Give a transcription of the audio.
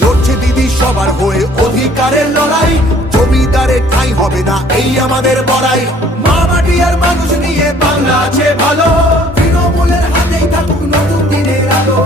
লড়ছে দিদি সবার হয়ে অধিকারের লড়াই, জমিদারের ঠাঁই হবে না এই আমাদের বড়াই। মা মাটি আর মানুষ নিয়ে বাংলা আছে ভালো, তৃণমূলের হাতেই থাকুক নতুন দিনের আলো।